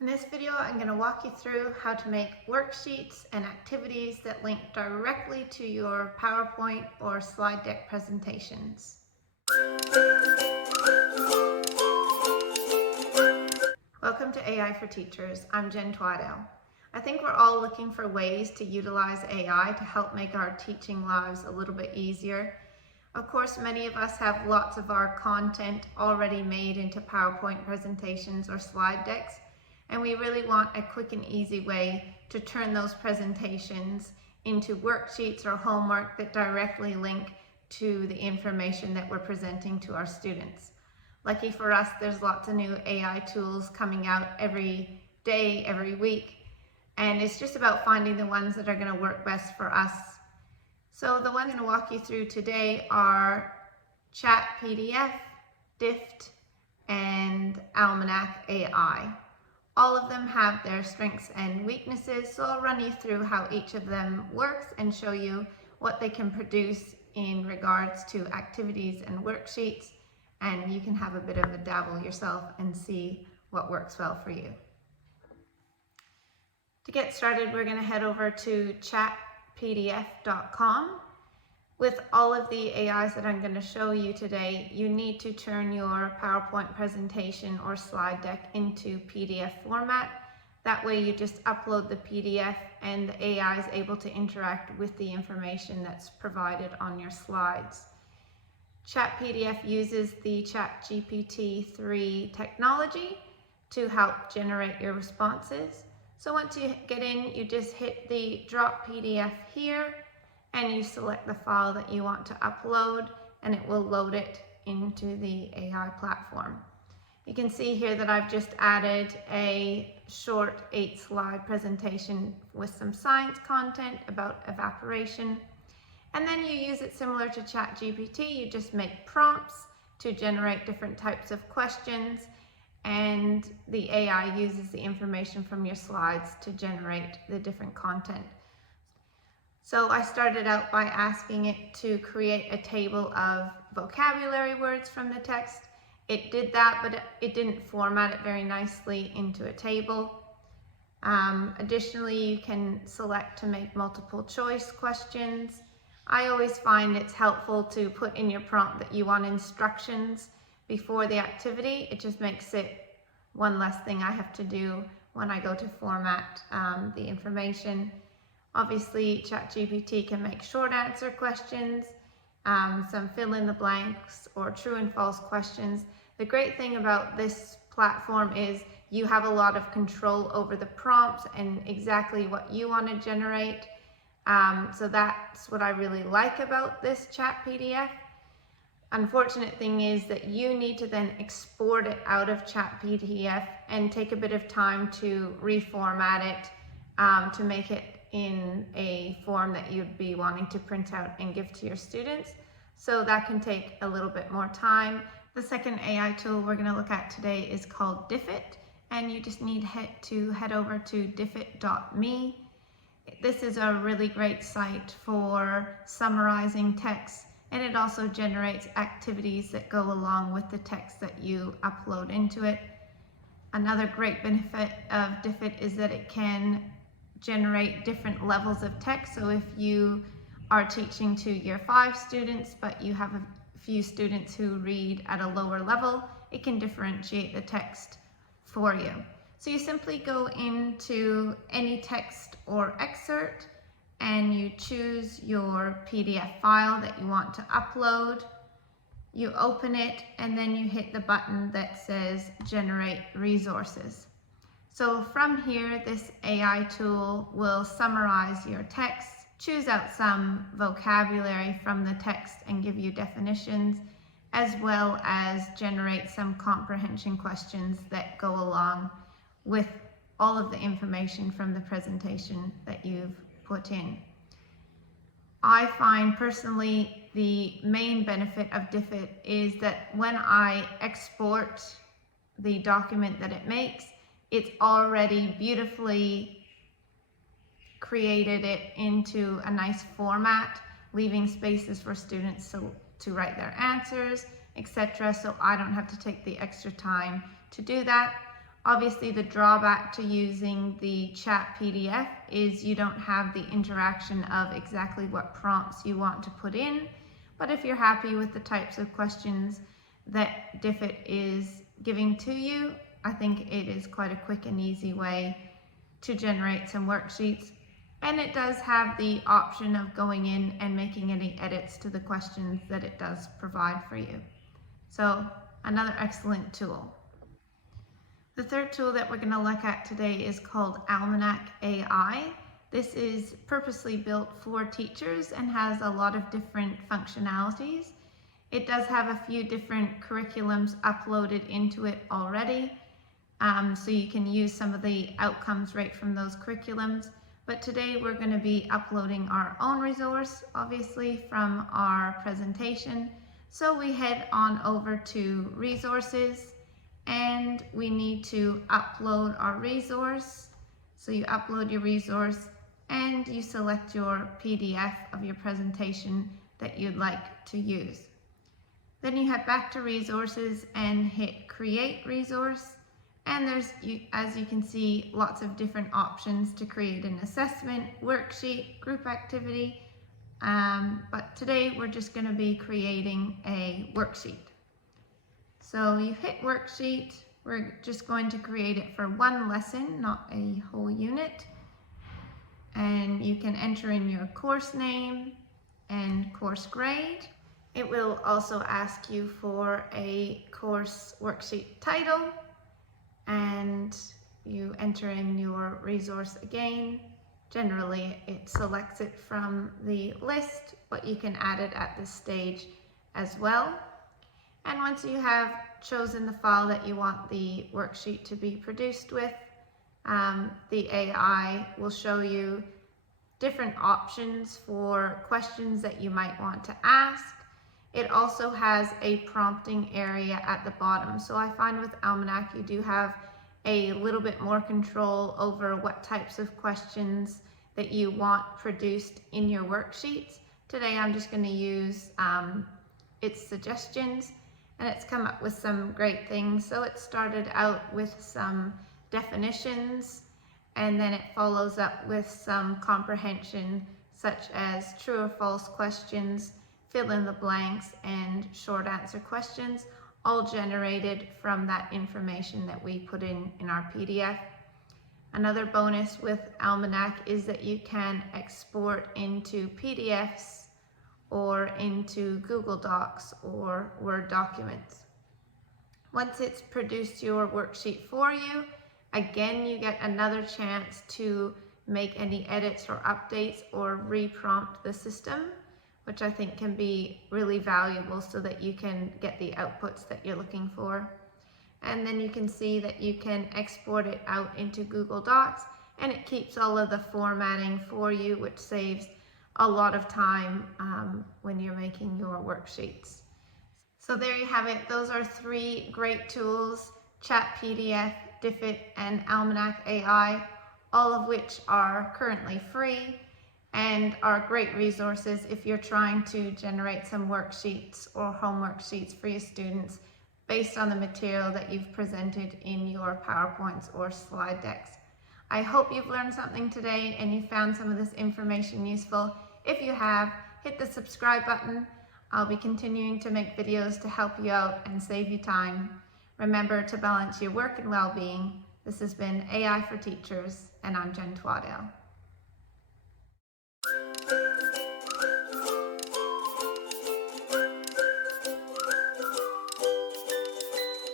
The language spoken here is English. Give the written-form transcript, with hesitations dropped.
In this video, I'm going to walk you through how to make worksheets and activities that link directly to your PowerPoint or slide deck presentations. Welcome to AI for Teachers. I'm Jen Twaddell. I think we're all looking for ways to utilize AI to help make our teaching lives a little bit easier. Of course, many of us have lots of our content already made into PowerPoint presentations or slide decks, and we really want a quick and easy way to turn those presentations into worksheets or homework that directly link to the information that we're presenting to our students. Lucky for us, there's lots of new AI tools coming out every day, every week, and it's just about finding the ones that are going to work best for us. So the ones I'm going to walk you through today are ChatPDF, Diffit and Almanac.AI. All of them have their strengths and weaknesses, so I'll run you through how each of them works and show you what they can produce in regards to activities and worksheets, and you can have a bit of a dabble yourself and see what works well for you. To get started, we're going to head over to ChatPDF.com. With all of the AIs that I'm going to show you today, you need to turn your PowerPoint presentation or slide deck into PDF format. That way you just upload the PDF and the AI is able to interact with the information that's provided on your slides. ChatPDF uses the ChatGPT 3 technology to help generate your responses. So once you get in, you just hit the drop PDF here, and you select the file that you want to upload, and it will load it into the AI platform. You can see here that I've just added a short 8-slide presentation with some science content about evaporation. And then you use it similar to ChatGPT. You just make prompts to generate different types of questions, and the AI uses the information from your slides to generate the different content. So I started out by asking it to create a table of vocabulary words from the text. It did that, but it didn't format it very nicely into a table. Additionally, you can select to make multiple choice questions. I always find it's helpful to put in your prompt that you want instructions before the activity. It just makes it one less thing I have to do when I go to format the information. Obviously, ChatGPT can make short answer questions, some fill in the blanks or true and false questions. The great thing about this platform is you have a lot of control over the prompts and exactly what you want to generate. So that's what I really like about this ChatPDF. Unfortunate thing is that you need to then export it out of ChatPDF and take a bit of time to reformat it to make it in a form that you'd be wanting to print out and give to your students. So that can take a little bit more time. The second AI tool we're going to look at today is called Diffit, and you just need to head over to diffit.me. This is a really great site for summarizing text, and it also generates activities that go along with the text that you upload into it. Another great benefit of Diffit is that it can generate different levels of text. So if you are teaching to year 5 students, but you have a few students who read at a lower level, it can differentiate the text for you. So you simply go into any text or excerpt and you choose your PDF file that you want to upload. You open it and then you hit the button that says Generate Resources. So from here, this AI tool will summarize your text, choose out some vocabulary from the text and give you definitions, as well as generate some comprehension questions that go along with all of the information from the presentation that you've put in. I find personally the main benefit of Diffit is that when I export the document that it makes, it's already beautifully created it into a nice format, leaving spaces for students to write their answers, etc. So I don't have to take the extra time to do that. Obviously, the drawback to using the ChatPDF is you don't have the interaction of exactly what prompts you want to put in. But if you're happy with the types of questions that Diffit is giving to you, I think it is quite a quick and easy way to generate some worksheets. And it does have the option of going in and making any edits to the questions that it does provide for you. So another excellent tool. The third tool that we're going to look at today is called Almanac.AI. This is purposely built for teachers and has a lot of different functionalities. It does have a few different curriculums uploaded into it already, so you can use some of the outcomes right from those curriculums. But today we're going to be uploading our own resource, obviously, from our presentation. So we head on over to Resources, and we need to upload our resource. So you upload your resource and you select your PDF of your presentation that you'd like to use. Then you head back to Resources and hit Create Resource. And there's, as you can see, lots of different options to create an assessment, worksheet, group activity. But today we're just going to be creating a worksheet. So you hit Worksheet. We're just going to create it for one lesson, not a whole unit. And you can enter in your course name and course grade. It will also ask you for a course worksheet title, and you enter in your resource again. Generally, it selects it from the list, but you can add it at this stage as well. And once you have chosen the file that you want the worksheet to be produced with, the AI will show you different options for questions that you might want to ask. It also has a prompting area at the bottom. So I find with Almanac you do have a little bit more control over what types of questions that you want produced in your worksheets. Today I'm just going to use its suggestions, and it's come up with some great things. So it started out with some definitions, and then it follows up with some comprehension, such as true or false questions, fill in the blanks, and short answer questions, all generated from that information that we put in our PDF. Another bonus with Almanac is that you can export into PDFs or into Google Docs or Word documents. Once it's produced your worksheet for you, again, you get another chance to make any edits or updates or re-prompt the system, which I think can be really valuable so that you can get the outputs that you're looking for. And then you can see that you can export it out into Google Docs, and it keeps all of the formatting for you, which saves a lot of time when you're making your worksheets. So there you have it. Those are three great tools: ChatPDF, Diffit, and Almanac.AI, all of which are currently free and are great resources if you're trying to generate some worksheets or homework sheets for your students based on the material that you've presented in your PowerPoints or slide decks. I hope you've learned something today and you found some of this information useful. If you have, hit the subscribe button. I'll be continuing to make videos to help you out and save you time. Remember to balance your work and well-being. This has been AI for Teachers, and I'm Jen Twaddale.